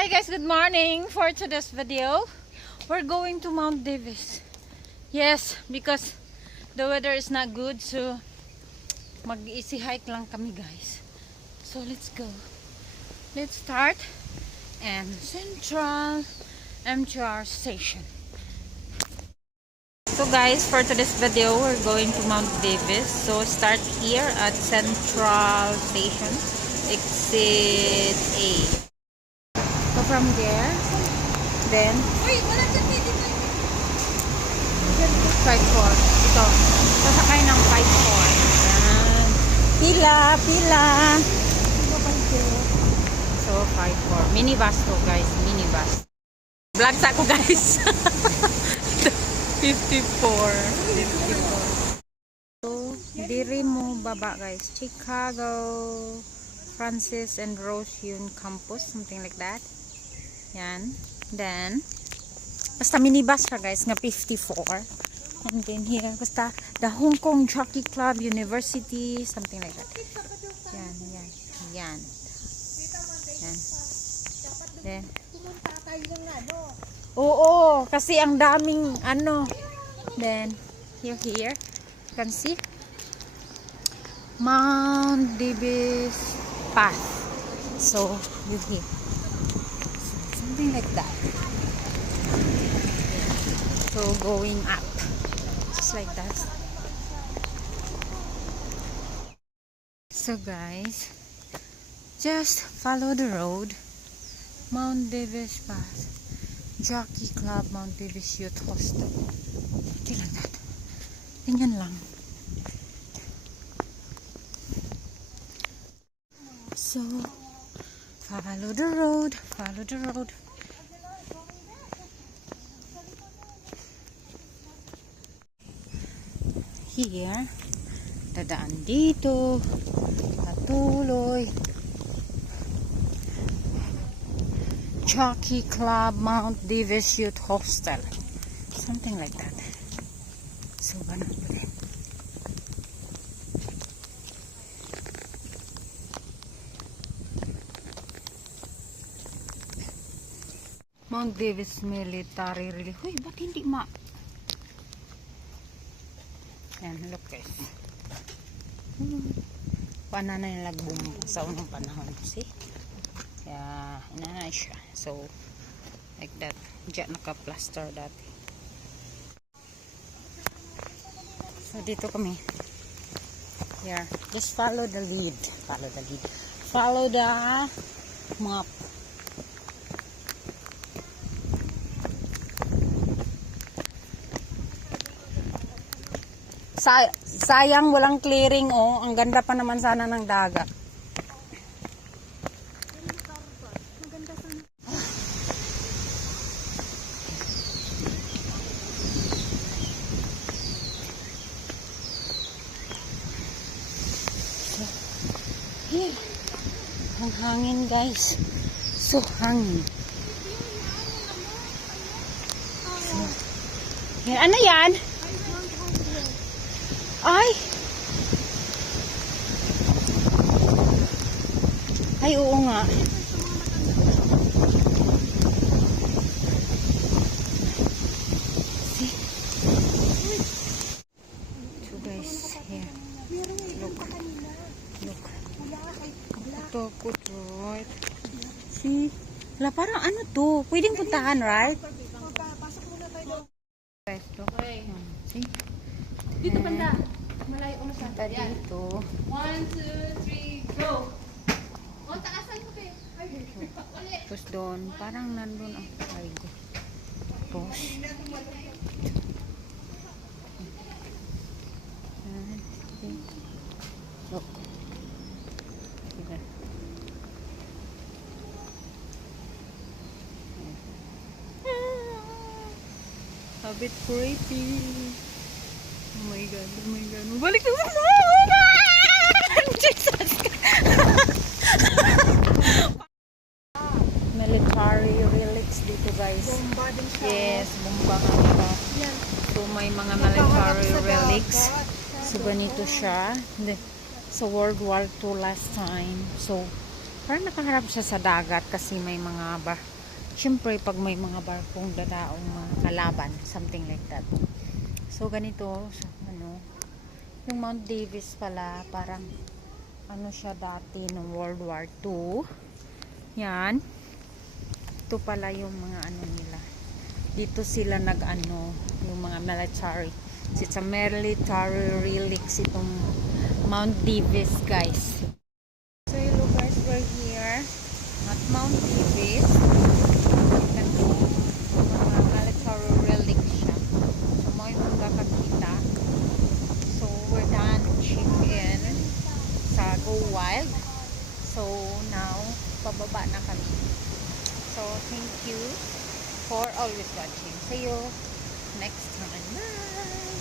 Hi guys, good morning. For today's video, we're going to Mount Davis. Yes, because the weather is not good, so mag-easy hike lang kami guys. So let's go. Let's start and Central MTR station. So guys, for today's video, we're going to Mount Davis. So start here at Central Station, exit A. So from there, then 5-4. Ito, sasakay ng 5-4. Yan. Pila. So 5-4. Minibus to guys, minibus. Vlog sa ako guys. 54. So, diri mo baba guys. Chicago Francis and Rose Yun Campus, something like that. Yan. Then, basta minibus siya guys, nga 54. And then here, basta the Hong Kong Jockey Club University, something like that. Yan. Yan. Then, oo, kasi ang daming ano. Then, here, you can see Mount Davis Path. So, you here. Something like that. So, going up. Just like that. So, guys, just follow the road. Mount Davis Path. Jockey Club, Mount Davis Youth Hostel. Something like that. Ganyan lang. So, follow the road. Here, dadaan dito, patuloy. Jockey Club, Mount Davis Youth Hostel. Something like that. So, ganun pa rin. Mount Davis Military Relief. Uy, ba't hindi Yan, look guys. Paano na nalagbong sa unang panahon. See? Kaya, inanay siya. So, like that. Diyan naka-plaster dati. So, dito kami. Here. Just follow the lead. Follow the map. Sayang walang clearing oh. Ang ganda pa naman sana ng dagat. Here. Ang hangin guys. So hangin. So, here. Ano yan? Ay, oo nga. See? So guys, here. Look. Ito, right. See? Wala, parang ano to? Pwedeng puntahan, right? Guys, look. See? Dito banda. Malayo ko masyado. Dito. 1, 2, 3, go! O, taasan ko pe. Tapos doon, parang nandun ang cargo. Tapos, look. Diba? A bit creepy. Oh my god. Balik na sa Jesus! Military relics dito guys. Bomba din siya. Yes, bomba nga ito. So may mga military relics. So ganito siya. Sa World War II last time. So Parang nakaharap siya sa dagat kasi may mga syempre pag may mga barkong dadaong mga kalaban, something like that. So ganito, so, yung Mount Davis pala, parang siya dati ng World War II. Yan. Ito pala yung mga nila. Dito sila yung mga military. It's a military relics itong Mount Davis, guys. So hello guys, we're here at Mount Davis. Kita ko mga military relics siya. So mo yung kakakita. So we're done check-in sa Go Wild. So now pababa na kami. So thank you for always watching. See you next time. Bye!